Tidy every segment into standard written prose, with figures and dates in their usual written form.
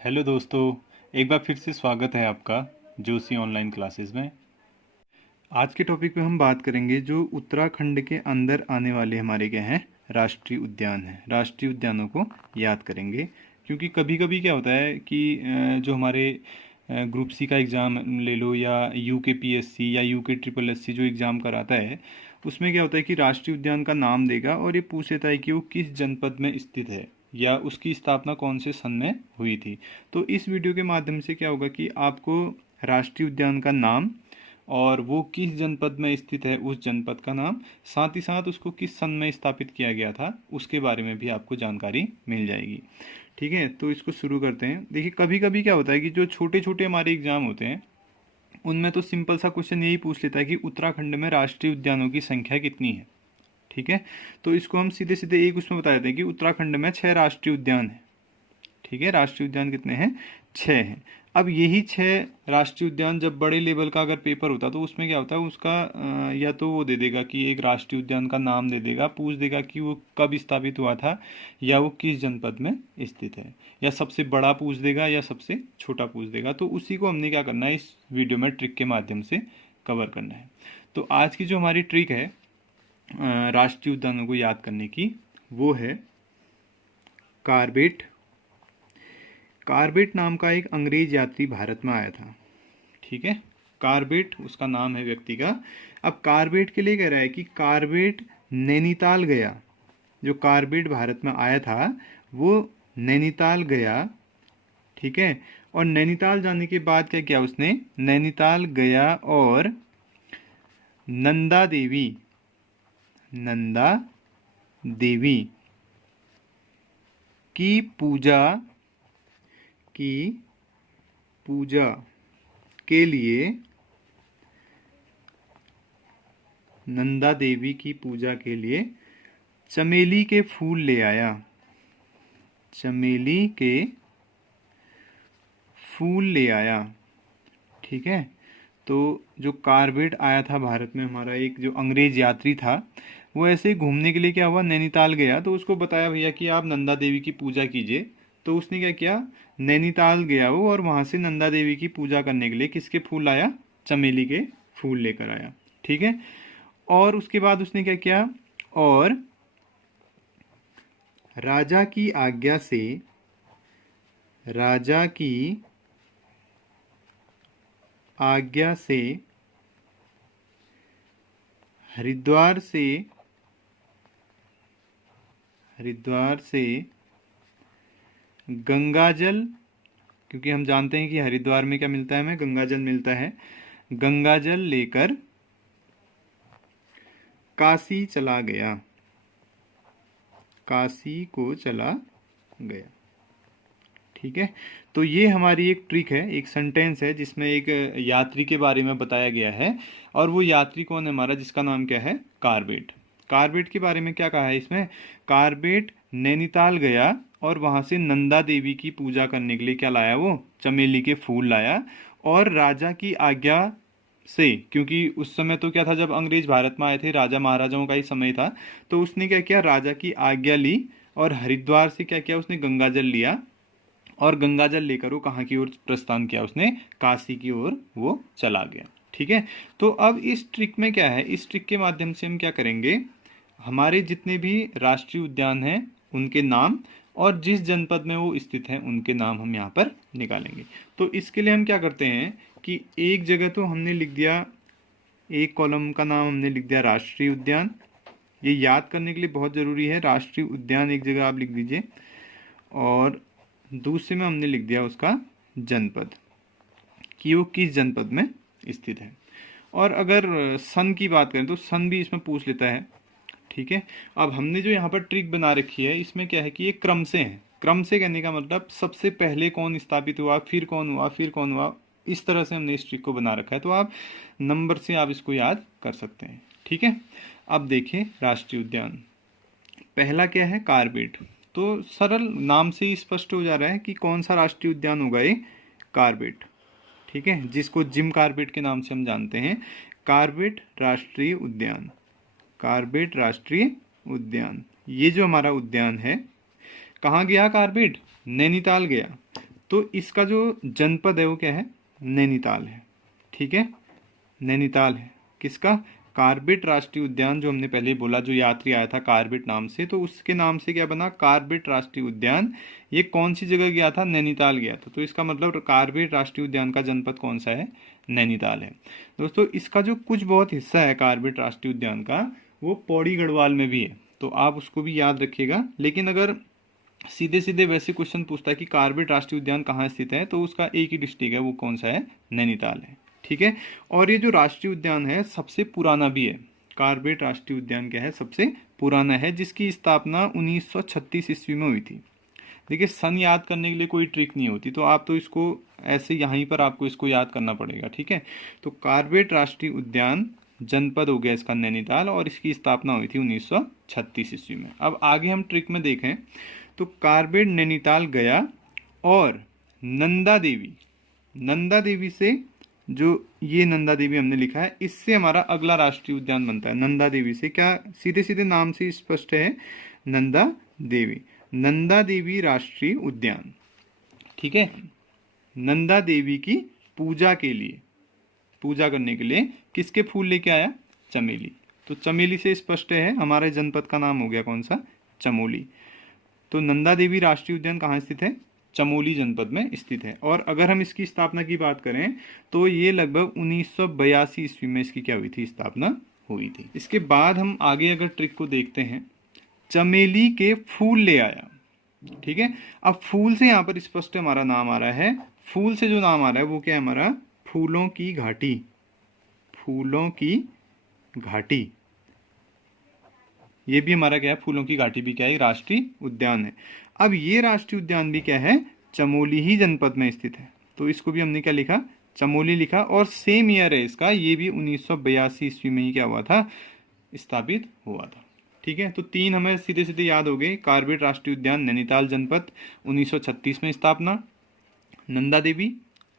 Hello दोस्तों। एक बार फिर से स्वागत है आपका जोशी ऑनलाइन क्लासेस में। आज के टॉपिक पे हम बात करेंगे जो उत्तराखंड के अंदर आने वाले हमारे क्या हैं, राष्ट्रीय उद्यान हैं। राष्ट्रीय उद्यानों को याद करेंगे क्योंकि कभी कभी क्या होता है कि जो हमारे ग्रुप सी का एग्ज़ाम ले लो या UKPSC या UKSSC जो एग्ज़ाम कराता है, उसमें क्या होता है कि राष्ट्रीय उद्यान का नाम देगा और ये पूछ लेता है कि वो किस जनपद में स्थित है या उसकी स्थापना कौन से सन में हुई थी। तो इस वीडियो के माध्यम से क्या होगा कि आपको राष्ट्रीय उद्यान का नाम और वो किस जनपद में स्थित है उस जनपद का नाम, साथ ही साथ उसको किस सन में स्थापित किया गया था उसके बारे में भी आपको जानकारी मिल जाएगी। ठीक है, तो इसको शुरू करते हैं। देखिए कभी कभी क्या होता है कि जो छोटे छोटे हमारे एग्जाम होते हैं उनमें तो सिंपल सा क्वेश्चन यही पूछ लेता है कि उत्तराखंड में राष्ट्रीय उद्यानों की संख्या कितनी है। ठीक है, तो इसको हम सीधे सीधे एक उसमें बता देते हैं कि उत्तराखंड में 6 राष्ट्रीय उद्यान है। ठीक है, राष्ट्रीय उद्यान कितने हैं? 6 हैं। अब यही 6 राष्ट्रीय उद्यान जब बड़े लेवल का अगर पेपर होता तो उसमें क्या होता है, उसका या तो वो दे देगा कि एक राष्ट्रीय उद्यान का नाम दे देगा, पूछ देगा कि वो कब स्थापित हुआ था या वो किस जनपद में स्थित है, या सबसे बड़ा पूछ देगा या सबसे छोटा पूछ देगा। तो उसी को हमने क्या करना है, इस वीडियो में ट्रिक के माध्यम से कवर करना है। तो आज की जो हमारी ट्रिक है राष्ट्रीय उद्यानों को याद करने की, वो है कार्बेट। कार्बेट नाम का एक अंग्रेज यात्री भारत में आया था। ठीक है, कार्बेट उसका नाम है व्यक्ति का। अब कार्बेट के लिए कह रहा है कि कार्बेट नैनीताल गया। जो कार्बेट भारत में आया था वो नैनीताल गया। ठीक है, और नैनीताल जाने के बाद क्या किया उसने? नैनीताल गया और नंदा देवी, नंदा देवी की पूजा के लिए, नंदा देवी की पूजा के लिए चमेली के फूल ले आया। चमेली के फूल ले आया। ठीक है, तो जो कार्बेट आया था भारत में, हमारा एक जो अंग्रेज यात्री था, वो ऐसे ही घूमने के लिए क्या हुआ, नैनीताल गया। तो उसको बताया भैया कि आप नंदा देवी की पूजा कीजिए। तो उसने क्या किया, नैनीताल गया वो और वहाँ से नंदा देवी की पूजा करने के लिए किसके फूल लाया? चमेली के फूल लेकर आया। ठीक है, और उसके बाद उसने क्या किया, और राजा की आज्ञा से, राजा की आज्ञा से हरिद्वार से गंगाजल, क्योंकि हम जानते हैं कि हरिद्वार में क्या मिलता है, हमें गंगाजल मिलता है, गंगाजल लेकर काशी चला गया। काशी को चला गया। ठीक है, तो ये हमारी एक ट्रिक है, एक सेंटेंस है जिसमें एक यात्री के बारे में बताया गया है। और वो यात्री कौन है हमारा? जिसका नाम क्या है? कार्बेट। कार्बेट के बारे में क्या कहा है इसमें? कार्बेट नैनीताल गया और वहां से नंदा देवी की पूजा करने के लिए क्या लाया? वो चमेली के फूल लाया। और राजा की आज्ञा से, क्योंकि उस समय तो क्या था, जब अंग्रेज भारत में आए थे, राजा महाराजाओं का ही समय था, तो उसने क्या किया, राजा की आज्ञा ली और हरिद्वार से क्या किया उसने? गंगाजल लिया और गंगाजल लेकर वो कहाँ की ओर प्रस्थान किया? उसने काशी की ओर वो चला गया। ठीक है, तो अब इस ट्रिक में क्या है, इस ट्रिक के माध्यम से हम क्या करेंगे, हमारे जितने भी राष्ट्रीय उद्यान हैं उनके नाम और जिस जनपद में वो स्थित हैं उनके नाम हम यहाँ पर निकालेंगे। तो इसके लिए हम क्या करते हैं कि एक जगह तो हमने लिख दिया, एक कॉलम का नाम हमने लिख दिया राष्ट्रीय उद्यान। ये याद करने के लिए बहुत ज़रूरी है, राष्ट्रीय उद्यान एक जगह आप लिख दीजिए। और दूसरे में हमने लिख दिया उसका जनपद, कि वो किस जनपद में स्थित है। और अगर सन की बात करें तो सन भी इसमें पूछ लेता है। ठीक है, अब हमने जो यहाँ पर ट्रिक बना रखी है इसमें क्या है कि ये क्रम से है। क्रम से कहने का मतलब सबसे पहले कौन स्थापित हुआ, फिर कौन हुआ, फिर कौन हुआ, इस तरह से हमने इस ट्रिक को बना रखा है। तो आप नंबर से आप इसको याद कर सकते हैं। ठीक है, अब देखिए राष्ट्रीय उद्यान पहला क्या है? कार्बेट। तो सरल नाम से ही स्पष्ट हो जा रहा है कि कौन सा राष्ट्रीय उद्यान होगा ये? कार्बेट। ठीक है, जिसको जिम कार्बेट के नाम से हम जानते हैं। कार्बेट राष्ट्रीय उद्यान, कार्बेट राष्ट्रीय उद्यान, ये जो हमारा उद्यान है, कहाँ गया कार्बेट? नैनीताल गया। तो इसका जो जनपद है वो क्या है, नैनीताल है। ठीक है, नैनीताल है। किसका, कार्बेट राष्ट्रीय उद्यान, जो हमने पहले बोला, जो यात्री आया था कार्बेट नाम से, तो उसके नाम से क्या बना, कार्बेट राष्ट्रीय उद्यान। ये कौन सी जगह गया था, नैनीताल गया था। तो इसका मतलब कार्बेट राष्ट्रीय उद्यान का जनपद कौन सा है, नैनीताल है। दोस्तों इसका जो कुछ बहुत हिस्सा है कार्बेट राष्ट्रीय उद्यान का, वो पौड़ी गढ़वाल में भी है, तो आप उसको भी याद रखिएगा। लेकिन अगर सीधे सीधे वैसे क्वेश्चन पूछता है कि कार्बेट राष्ट्रीय उद्यान कहाँ स्थित है, तो उसका एक ही डिस्ट्रिक्ट है, वो कौन सा है, नैनीताल है। ठीक है, और ये जो राष्ट्रीय उद्यान है सबसे पुराना भी है। कार्बेट राष्ट्रीय उद्यान क्या है, सबसे पुराना है, जिसकी स्थापना 1936 ईस्वी में हुई थी। देखिए सन याद करने के लिए कोई ट्रिक नहीं होती, तो आप तो इसको ऐसे यहीं पर आपको इसको याद करना पड़ेगा। ठीक है, तो कार्बेट राष्ट्रीय उद्यान जनपद हो गया इसका नैनीताल, और इसकी स्थापना हुई थी 1936 ईस्वी में। अब आगे हम ट्रिक में देखें तो कार्बेट नैनीताल गया, और नंदा देवी से, जो ये नंदा देवी हमने लिखा है, इससे हमारा अगला राष्ट्रीय उद्यान बनता है। नंदा देवी से क्या, सीधे सीधे नाम से स्पष्ट है, नंदा देवी राष्ट्रीय उद्यान। ठीक है, नंदा देवी की पूजा करने के लिए किसके फूल लेके आया, चमेली। तो चमेली से स्पष्ट है हमारे जनपद का नाम हो गया कौन सा, चमोली। तो नंदा देवी राष्ट्रीय उद्यान कहाँ स्थित है, चमोली जनपद में स्थित है। और अगर हम इसकी स्थापना की बात करें तो ये लगभग 1982 ईस्वी में इसकी क्या हुई थी, स्थापना हुई थी। इसके बाद हम आगे अगर ट्रिक को देखते हैं, चमेली के फूल ले आया। ठीक है, अब फूल से यहाँ पर स्पष्ट हमारा नाम आ रहा है, फूल से जो नाम आ रहा है वो क्या है हमारा, फूलों की घाटी। ये भी हमारा क्या है, फूलों की घाटी भी क्या है, राष्ट्रीय उद्यान है। अब ये राष्ट्रीय उद्यान भी क्या है, चमोली ही जनपद में स्थित है, तो इसको भी हमने क्या लिखा, चमोली लिखा। और सेम ईयर है इसका, ये भी 1982 ईस्वी में ही क्या हुआ था, स्थापित हुआ था। ठीक है, तो तीन हमें सीधे सीधे याद हो गए, कार्बेट राष्ट्रीय उद्यान नैनीताल जनपद 1936 में स्थापना, नंदा देवी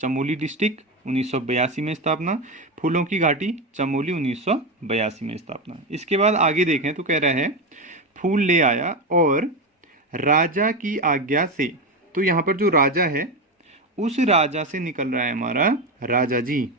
चमोली डिस्ट्रिक्ट 1982 में स्थापना, फूलों की घाटी चमोली 1982 में स्थापना। इसके बाद आगे देखें तो कह रहा है फूल ले आया और राजा की आज्ञा से। तो यहाँ पर जो राजा है उस राजा से निकल रहा है हमारा राजा जी।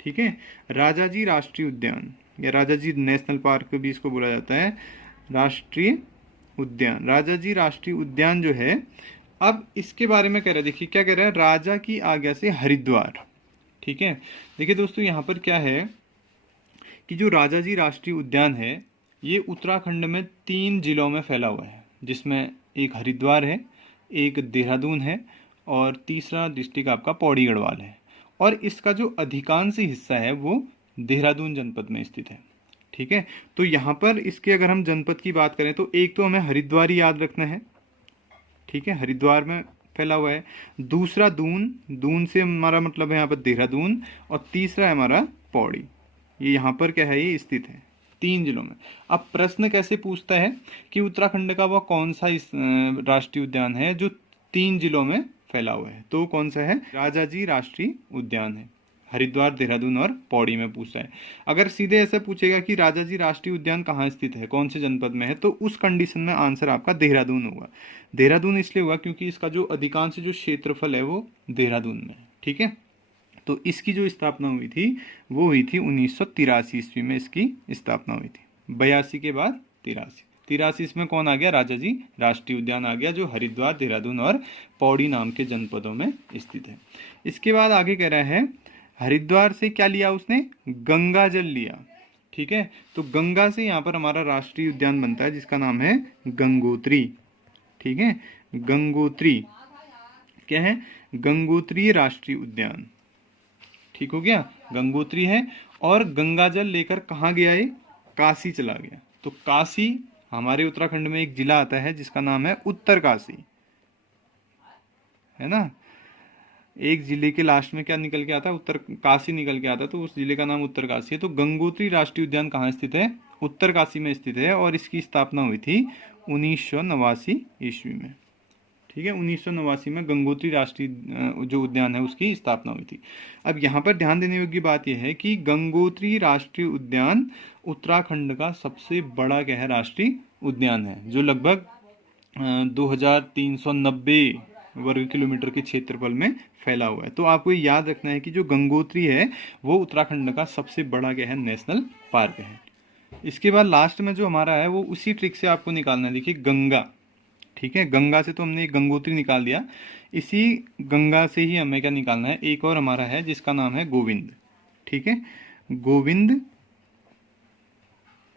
ठीक है, राजा जी राष्ट्रीय उद्यान या राजा जी नेशनल पार्क भी इसको बोला जाता है, राष्ट्रीय उद्यान। राजा जी राष्ट्रीय उद्यान जो है, अब इसके बारे में कह रहा है, देखिए क्या कह रहा है, राजा की आज्ञा से हरिद्वार। ठीक है, देखिए दोस्तों यहाँ पर क्या है कि जो राजा जी राष्ट्रीय उद्यान है ये उत्तराखंड में 3 जिलों में फैला हुआ है, जिसमें एक हरिद्वार है, एक देहरादून है, और तीसरा डिस्ट्रिक्ट आपका पौड़ी गढ़वाल है। और इसका जो अधिकांश हिस्सा है वो देहरादून जनपद में स्थित है। ठीक है, तो यहाँ पर इसके अगर हम जनपद की बात करें तो एक तो हमें हरिद्वार ही याद रखना है। ठीक है, हरिद्वार में फैला हुआ है। दूसरा दून से हमारा मतलब है यहाँ पर देहरादून, और तीसरा है हमारा पौड़ी। ये यहाँ पर क्या है, ये स्थित है 3 जिलों में। अब प्रश्न कैसे पूछता है कि उत्तराखंड का वह कौन सा राष्ट्रीय उद्यान है जो 3 जिलों में फैला हुआ है, तो कौन सा है, राजा जी राष्ट्रीय उद्यान है। हरिद्वार, देहरादून और पौड़ी में पूछा है। अगर सीधे ऐसे पूछेगा कि राजा जी राष्ट्रीय उद्यान कहाँ स्थित है, कौन से जनपद में है, तो उस कंडीशन में आंसर आपका देहरादून होगा। देहरादून इसलिए होगा क्योंकि इसका जो अधिकांश जो क्षेत्रफल है वो देहरादून में है। ठीक है, तो इसकी जो स्थापना हुई थी वो हुई थी 1983 ईस्वी में, इसकी स्थापना हुई थी। 82 के बाद 83 इसमें कौन आ गया, राजा जी राष्ट्रीय उद्यान आ गया, जो हरिद्वार, देहरादून और पौड़ी नाम के जनपदों में स्थित है। इसके बाद आगे कह रहा है हरिद्वार से क्या लिया उसने, गंगा जल लिया। ठीक है, तो गंगा से यहाँ पर हमारा राष्ट्रीय उद्यान बनता है जिसका नाम है गंगोत्री। ठीक है, गंगोत्री क्या है, गंगोत्री राष्ट्रीय उद्यान। ठीक हो गया, गंगोत्री है। और गंगा जल लेकर कहाँ गया ये, काशी चला गया। तो काशी हमारे उत्तराखंड में एक जिला आता है जिसका नाम है उत्तरकाशी, है ना। एक जिले के लास्ट में क्या निकल के आता है, उत्तरकाशी निकल के आता है, तो उस जिले का नाम उत्तरकाशी है। तो गंगोत्री राष्ट्रीय उद्यान कहाँ स्थित है, उत्तरकाशी में स्थित है, और इसकी स्थापना हुई थी 1989 ईस्वी में। ठीक है, 1989 में गंगोत्री राष्ट्रीय जो उद्यान है उसकी स्थापना हुई थी। अब यहाँ पर ध्यान देने योग्य बात यह है कि गंगोत्री राष्ट्रीय उद्यान उत्तराखंड का सबसे बड़ा क्या है, राष्ट्रीय उद्यान है, जो लगभग 2390 वर्ग किलोमीटर के क्षेत्रफल में फैला हुआ है। तो आपको ये याद रखना है कि जो गंगोत्री है वो उत्तराखंड का सबसे बड़ा क्या है, नेशनल पार्क है। इसके बाद लास्ट में जो हमारा है वो उसी ट्रिक से आपको निकालना है। देखिए गंगा, ठीक है, गंगा से तो हमने गंगोत्री निकाल दिया, इसी गंगा से ही हमें क्या निकालना है, एक और हमारा है जिसका नाम है गोविंद। ठीक है, गोविंद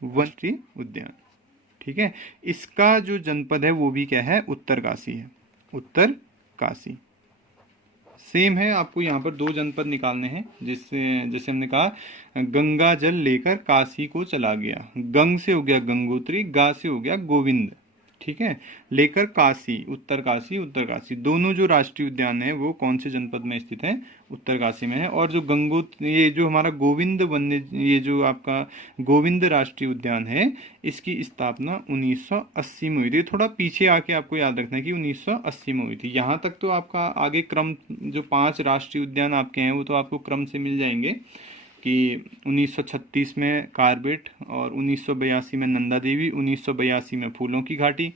वन राष्ट्रीय उद्यान। ठीक है, इसका जो जनपद है वो भी क्या है, उत्तरकाशी है, उत्तरकाशी। सेम है, आपको यहाँ पर दो जनपद निकालने हैं, जिससे जैसे हमने कहा गंगा जल लेकर काशी को चला गया, गंग से हो गया गंगोत्री, गा से हो गया गोविंद। ठीक है, लेकर काशी, उत्तरकाशी, उत्तरकाशी दोनों जो राष्ट्रीय उद्यान है वो कौन से जनपद में स्थित है, उत्तरकाशी में है। और जो ये जो हमारा गोविंद वन्य, ये जो आपका गोविंद राष्ट्रीय उद्यान है, इसकी स्थापना 1980 में हुई थी। थोड़ा पीछे आके आपको याद रखना है कि 1980 में हुई थी। यहाँ तक तो आपका आगे क्रम, जो 5 राष्ट्रीय उद्यान आपके हैं वो तो आपको क्रम से मिल जाएंगे कि 1936 में कार्बेट, और 1982 में नंदा देवी, 1982 में फूलों की घाटी,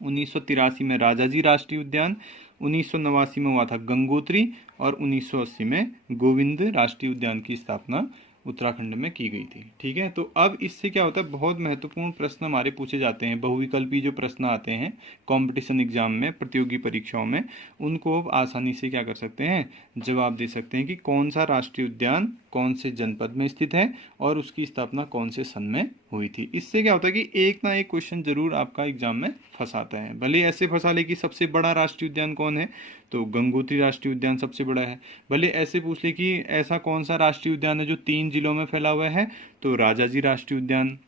1983 में राजाजी राष्ट्रीय उद्यान, 1989 में हुआ था गंगोत्री, और 1980 में गोविंद राष्ट्रीय उद्यान की स्थापना उत्तराखंड में की गई थी। ठीक है, तो अब इससे क्या होता है, बहुत महत्वपूर्ण प्रश्न हमारे पूछे जाते हैं, बहुविकल्पी जो प्रश्न आते हैं कंपटीशन एग्जाम में, प्रतियोगी परीक्षाओं में, उनको अब आसानी से क्या कर सकते हैं, जवाब दे सकते हैं कि कौन सा राष्ट्रीय उद्यान कौन से जनपद में स्थित है और उसकी स्थापना कौन से सन में हुई थी। इससे क्या होता है कि एक ना एक क्वेश्चन जरूर आपका एग्जाम में फंसाता है। भले ऐसे फंसा ले कि सबसे बड़ा राष्ट्रीय उद्यान कौन है, तो गंगोत्री राष्ट्रीय उद्यान सबसे बड़ा है। भले ऐसे पूछ ले कि ऐसा कौन सा राष्ट्रीय उद्यान है जो 3 जिलों में फैला हुआ है, तो राजाजी राष्ट्रीय उद्यान।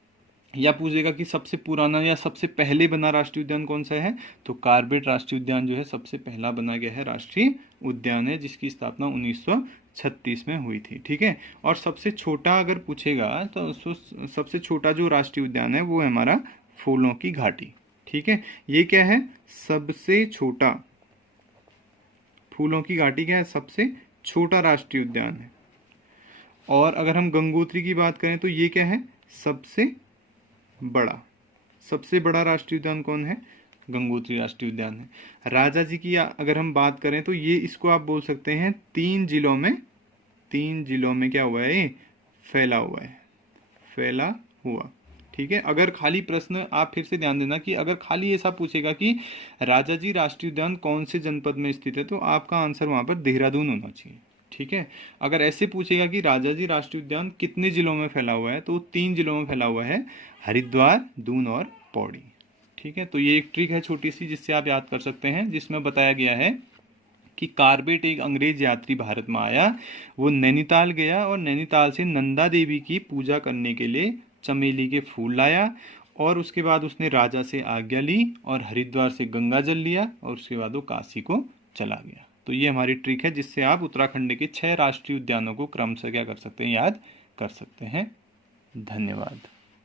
या पूछेगा कि सबसे पुराना या सबसे पहले बना राष्ट्रीय उद्यान कौन सा है, तो कार्बेट राष्ट्रीय उद्यान जो है सबसे पहला बना गया है राष्ट्रीय उद्यान है, जिसकी स्थापना 1936 में हुई थी। ठीक है, और सबसे छोटा अगर पूछेगा तो सबसे छोटा जो राष्ट्रीय उद्यान है वो है हमारा फूलों की घाटी। ठीक है, ये क्या है, सबसे छोटा, फूलों की घाटी क्या है, सबसे छोटा राष्ट्रीय उद्यान है। और अगर हम गंगोत्री की बात करें तो ये क्या है, सबसे बड़ा, सबसे बड़ा राष्ट्रीय उद्यान कौन है, गंगोत्री राष्ट्रीय उद्यान है। राजा जी की अगर हम बात करें तो ये, इसको आप बोल सकते हैं 3 जिलों में क्या हुआ है, फैला हुआ है, फैला हुआ। ठीक है, अगर खाली प्रश्न, आप फिर से ध्यान देना कि अगर खाली ऐसा पूछेगा कि राजाजी राष्ट्रीय उद्यान कौन से जनपद में स्थित है, तो आपका आंसर वहां पर देहरादून होना चाहिए। ठीक है, अगर ऐसे पूछेगा कि राजाजी राष्ट्रीय उद्यान कितने जिलों में फैला हुआ है, तो 3 जिलों में फैला हुआ है, हरिद्वार, दून और पौड़ी। ठीक है, तो ये एक ट्रिक है छोटी सी जिससे आप याद कर सकते हैं, जिसमें बताया गया है कि कार्बेट एक अंग्रेज यात्री भारत में आया, वो नैनीताल गया और नैनीताल से नंदा देवी की पूजा करने के लिए चमेली के फूल लाया, और उसके बाद उसने राजा से आज्ञा ली और हरिद्वार से गंगा जल लिया, और उसके बाद वो काशी को चला गया। तो ये हमारी ट्रिक है जिससे आप उत्तराखंड के 6 राष्ट्रीय उद्यानों को क्रम से क्या कर सकते हैं, याद कर सकते हैं। धन्यवाद।